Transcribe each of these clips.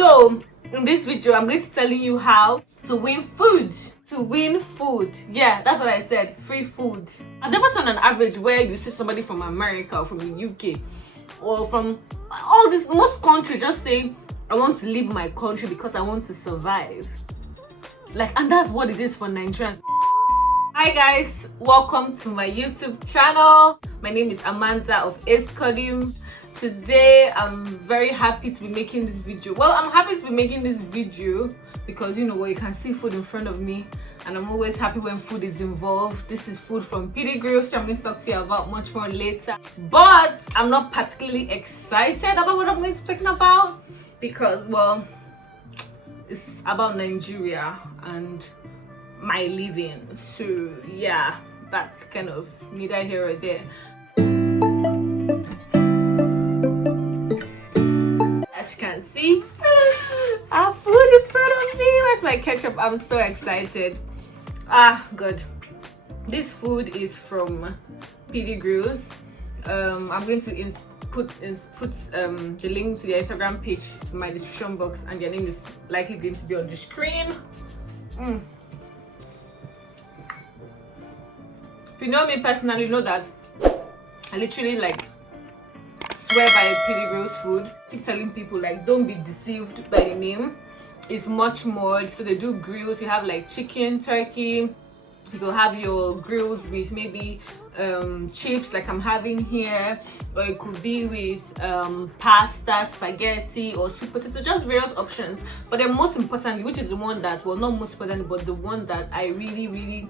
So in this video I'm going to tell you how to win food. Yeah, that's what I said. Free food. I've never seen an average where you see somebody from America or from the UK or from all this most countries just saying I want to leave my country because I want to survive. Like, and that's what it is for Nigerians. Hi guys, welcome to my YouTube channel. My name is Amanda of PdeesGrills. Today I'm very happy to be making this video. Well, I'm happy to be making this video because you know what, you can see food in front of me and I'm always happy when food is involved. This is food from PdeesGrills, which I'm going to talk to you about much more later. But I'm not particularly excited about what I'm going to be talking about because, well, it's about Nigeria and my living. So yeah, that's kind of neither here or there. As you can see, I have food in front of me. Where's my ketchup? I'm so excited. Good. This food is from PdeesGrills. I'm going to put the link to the Instagram page in my description box, and their name is likely going to be on the screen. If you know me personally, you know that I literally like swear by PdeesGrills food. I keep telling people like don't be deceived by the name. It's much more. So they do grills. You have like chicken, turkey. You will have your grills with maybe chips like I'm having here, or it could be with pasta, spaghetti, or sweet potato, just various options. But then most importantly, which is the one that, well, not most importantly, but the one that I really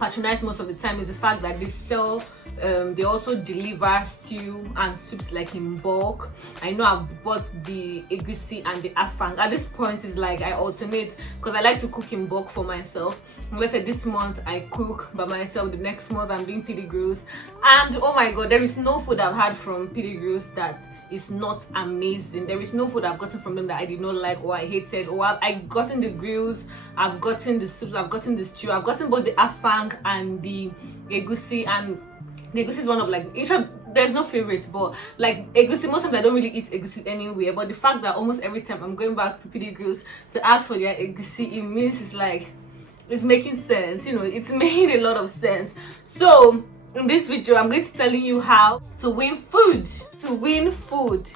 patronize most of the time, is the fact that they sell they also deliver stew and soups like in bulk. I know I've bought the egusi and the afang. At this point it's like I alternate because I like to cook in bulk for myself. Let's say this month I cook by myself, the next month I'm doing PdeesGrills, and oh my god, there is no food I've had from PdeesGrills that is not amazing. There is no food I've gotten from them that I did not like or I hated. Or I've gotten the grills, I've gotten the soups, I've gotten the stew, I've gotten both the afang and the egusi. And the egusi is one of like, there's no favorites, but like egusi, most of them I don't really eat egusi anywhere. But the fact that almost every time I'm going back to PdeesGrills to ask for their egusi, it means it's like it's making sense, you know, it's making a lot of sense. So in this video I'm going to tell you how to win food.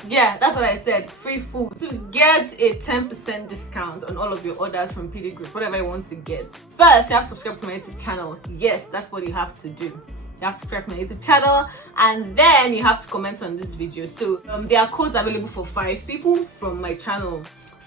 Yeah, that's what I said. Free food. To get a 10% discount on all of your orders from PdeesGrills, whatever you want to get. First, you have to subscribe to my YouTube channel. Yes, that's what you have to do. You have to subscribe to my YouTube channel, and then you have to comment on this video. So there are codes available for 5 people from my channel.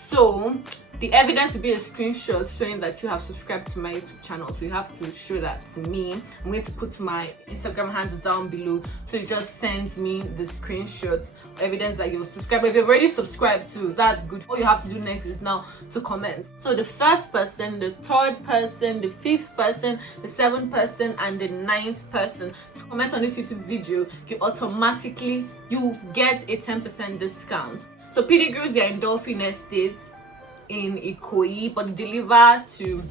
So the evidence will be a screenshot showing that you have subscribed to my YouTube channel. So you have to show that to me. I'm going to put my Instagram handle down below, so you just send me the screenshots, evidence that you're subscribed. If you've already subscribed to, that's good. All you have to do next is now to comment. So the first person, the third person, the 5th person, the 7th person, and the 9th person to comment on this YouTube video, you get a 10% discount. So PdeesGrills, they are in Dolphin Estate in Ikoyi, but they deliver to,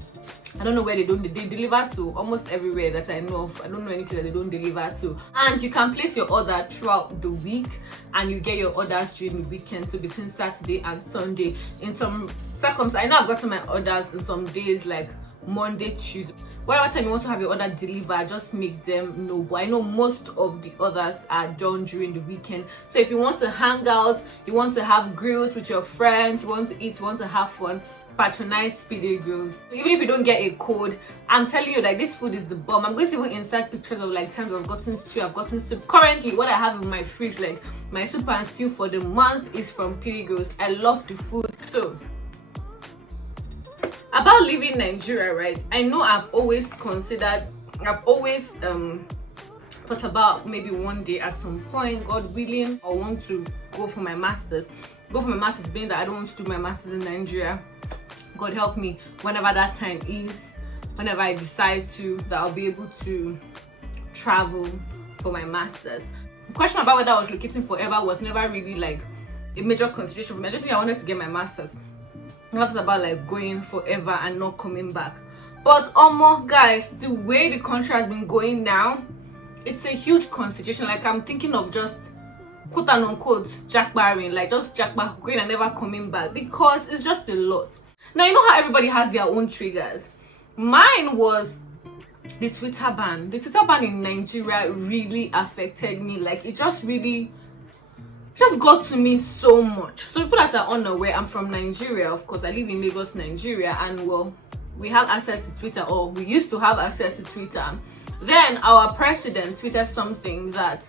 I don't know where they deliver to almost everywhere that I know of. I don't know any place that they don't deliver to. And you can place your order throughout the week, and you get your orders during the weekend, so between Saturday and Sunday. In some circumstances, I know I've gotten my orders in some days like Monday, Tuesday. Whatever time you want to have your order delivered, just make them know. But I know most of the orders are done during the weekend. So if you want to hang out, you want to have grills with your friends, you want to eat, you want to have fun, patronize PdeesGrills. Even if you don't get a code, I'm telling you that this food is the bomb. I'm going to even insert pictures of like times I've gotten stew, I've gotten soup. Currently what I have in my fridge, like my soup and stew for the month, is from PdeesGrills. I love the food. So about leaving Nigeria, right? I know I've always thought about maybe one day at some point, God willing, I want to go for my master's. Being that I don't want to do my master's in Nigeria. God help me, whenever that time is, whenever I decide to, that I'll be able to travel for my master's. The question about whether I was locating forever was never really like a major consideration for me. I just knew I wanted to get my master's. Not about like going forever and not coming back. But guys, the way the country has been going now, it's a huge consideration. Like I'm thinking of just quote and unquote jackbarring, like just jackbar going and never coming back, because it's just a lot. Now, you know how everybody has their own triggers. Mine was the Twitter ban. The Twitter ban in Nigeria really affected me. Like, it just really just got to me so much. So people that are unaware, I'm from Nigeria, of course. I live in Lagos, Nigeria, and well, we have access to Twitter, or we used to have access to Twitter. Then our president tweeted something that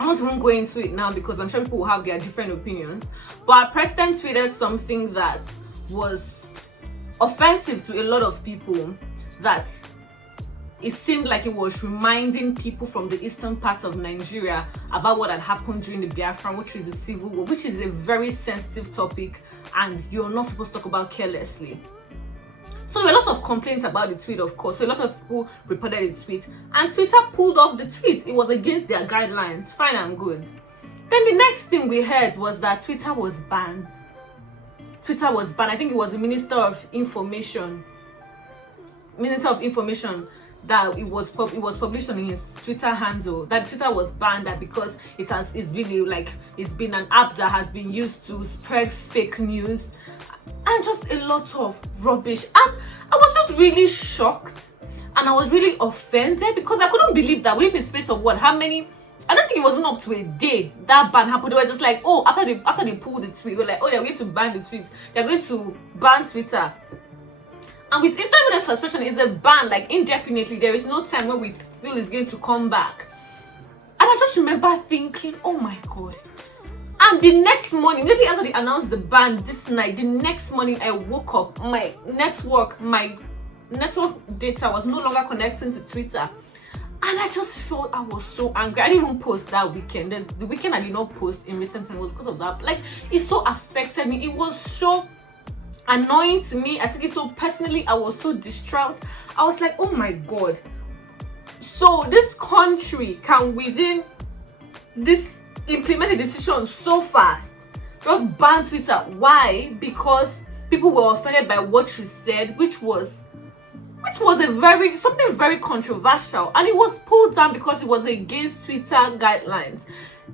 I won't even go into it now because I'm sure people will have their different opinions. But our president tweeted something that was offensive to a lot of people, that it seemed like it was reminding people from the eastern part of Nigeria about what had happened during the Biafran, which is the civil war, which is a very sensitive topic and you're not supposed to talk about carelessly. So there were a lot of complaints about the tweet, of course. So a lot of people reported the tweet, and Twitter pulled off the tweet. It was against their guidelines. Fine and good. Then the next thing we heard was that Twitter was banned. Twitter was banned. I think it was the Minister of Information that it was published on his Twitter handle that Twitter was banned, that because it's been an app that has been used to spread fake news and just a lot of rubbish. And I was just really shocked and I was really offended because I couldn't believe that within the space of how many, I don't think it wasn't up to a day that ban happened. They were just like, oh, after they pulled the tweet, they were like, oh, they're going to ban the tweets, they're going to ban Twitter. And with instant evidence suspension, is a ban like indefinitely. There is no time when we feel it's going to come back. And I just remember thinking, oh my god. And the next morning, maybe after they announced the ban this night, the next morning I woke up, my network data was no longer connecting to Twitter. And I just felt I was so angry. I didn't even post that weekend. The weekend I did not post in recent times was because of that. Like, it so affected me. It was so annoying to me. I took it so personally. I was so distraught. I was like, oh my god. So this country can within this implement a decision so fast, just ban Twitter. Why? Because people were offended by what you said, which was something very controversial, and it was pulled down because it was against Twitter guidelines.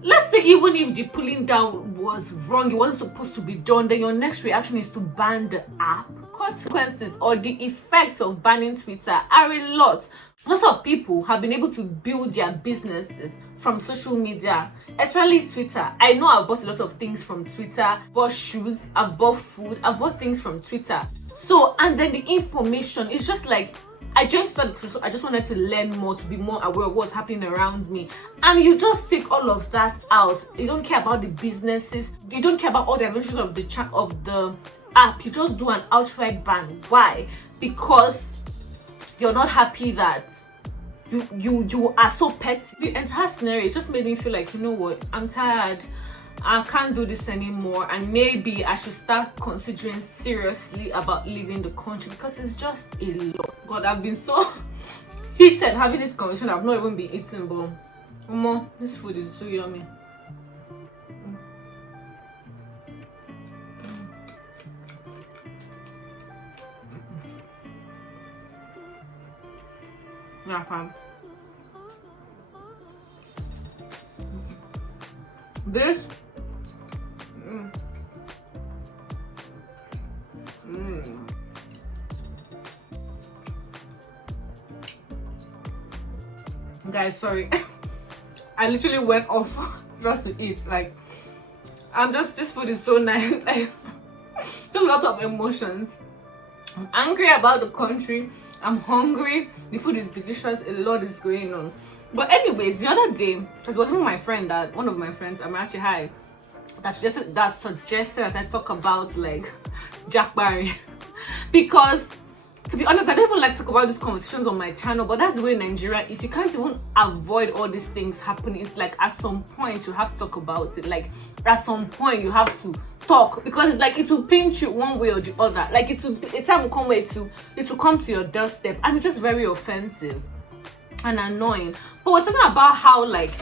Let's say even if the pulling down was wrong, it wasn't supposed to be done, then your next reaction is to ban the app. Consequences or the effects of banning Twitter are a lot. Lots of people have been able to build their businesses from social media, especially Twitter. I know I've bought a lot of things from Twitter. I've bought shoes, I've bought food, I've bought things from Twitter. So, and then the information is just like, I joined Twitter because I just wanted to learn more, to be more aware of what's happening around me. And you just take all of that out. You don't care about the businesses. You don't care about all the adventures of the app. You just do an outright ban. Why? Because you're not happy that you are so petty. The entire scenario just made me feel like, you know what, I'm tired. I can't do this anymore, and maybe I should start considering seriously about leaving the country because it's just a lot. God, I've been so heated having this conversation. I've not even been eating, but this food is so yummy. Yeah, fam. This guys, sorry. I literally went off just to eat. Like, this food is so nice. Like, there's a lot of emotions. I'm angry about the country. I'm hungry. The food is delicious. A lot is going on. But anyways, the other day, it was one of my friends, Amarachi High, that suggested that I talk about like Jack Barry. Because to be honest, I don't even like to talk about these conversations on my channel, but that's the way Nigeria is. You can't even avoid all these things happening. It's like at some point you have to talk about it. Like at some point you have to talk, because it's like it will pinch you one way or the other. Like a time will come where it will come to your doorstep, and it's just very offensive and annoying. But we're talking about how like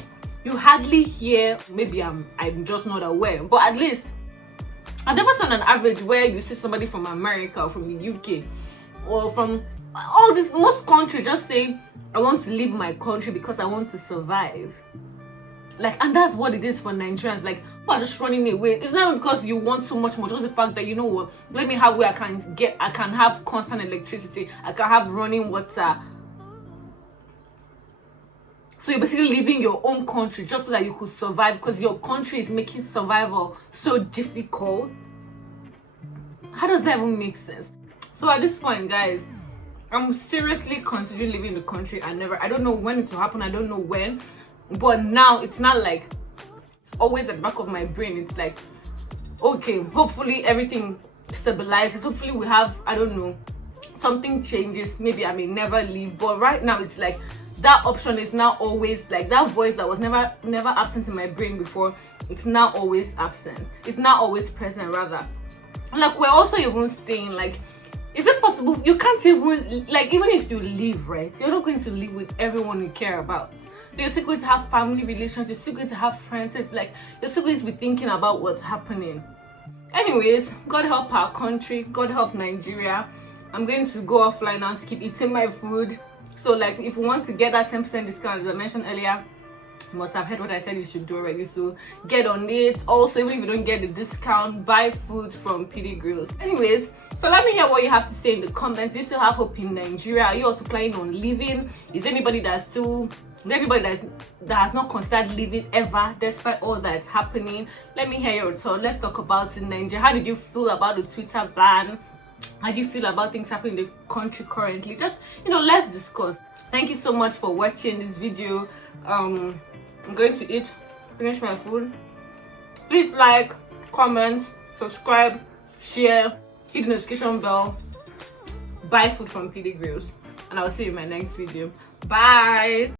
you hardly hear, maybe I'm just not aware, but at least I've never seen an average where you see somebody from America or from the UK or from all this, most countries just saying, I want to leave my country because I want to survive. Like, and that's what it is for Nigerians. Like, people are just running away. It's not because you want so much more, just the fact that, you know what, let me have where I can have constant electricity, I can have running water. So you're basically leaving your own country just so that you could survive, because your country is making survival so difficult. How does that even make sense? So at this point, guys, I'm seriously considering leaving the country. I don't know when it will happen, I don't know when, but now it's not like it's always at the back of my brain. It's like, okay, hopefully everything stabilizes, hopefully we have, I don't know, something changes, maybe I may never leave. But right now it's like that option is now always, like, that voice that was never absent in my brain before, it's now always absent, it's now always present rather. Like, we're also even saying, like, is it possible you can't even, like, even if you leave, right, you're not going to live with everyone you care about. You're still going to have family relations, you're still going to have friends. It's like you're still going to be thinking about what's happening. Anyways, God help our country, God help Nigeria. I'm going to go offline now to keep eating my food. So, like, if you want to get that 10% discount, as I mentioned earlier, you must have heard what I said you should do already, so get on it. Also, even if you don't get the discount, buy food from PdeesGrills. Anyways, so let me hear what you have to say in the comments. Do you still have hope in Nigeria? Are you also planning on leaving? Is there anybody that has not considered leaving ever, despite all that's happening? Let me hear your thoughts. Let's talk about in Nigeria. How did you feel about the Twitter ban? How do you feel about things happening in the country currently? Just, you know, let's discuss. Thank you so much for watching this video. I'm going to finish my food. Please like, comment, subscribe, share, hit the notification bell, buy food from PdeesGrills, and I'll see you in my next video. Bye.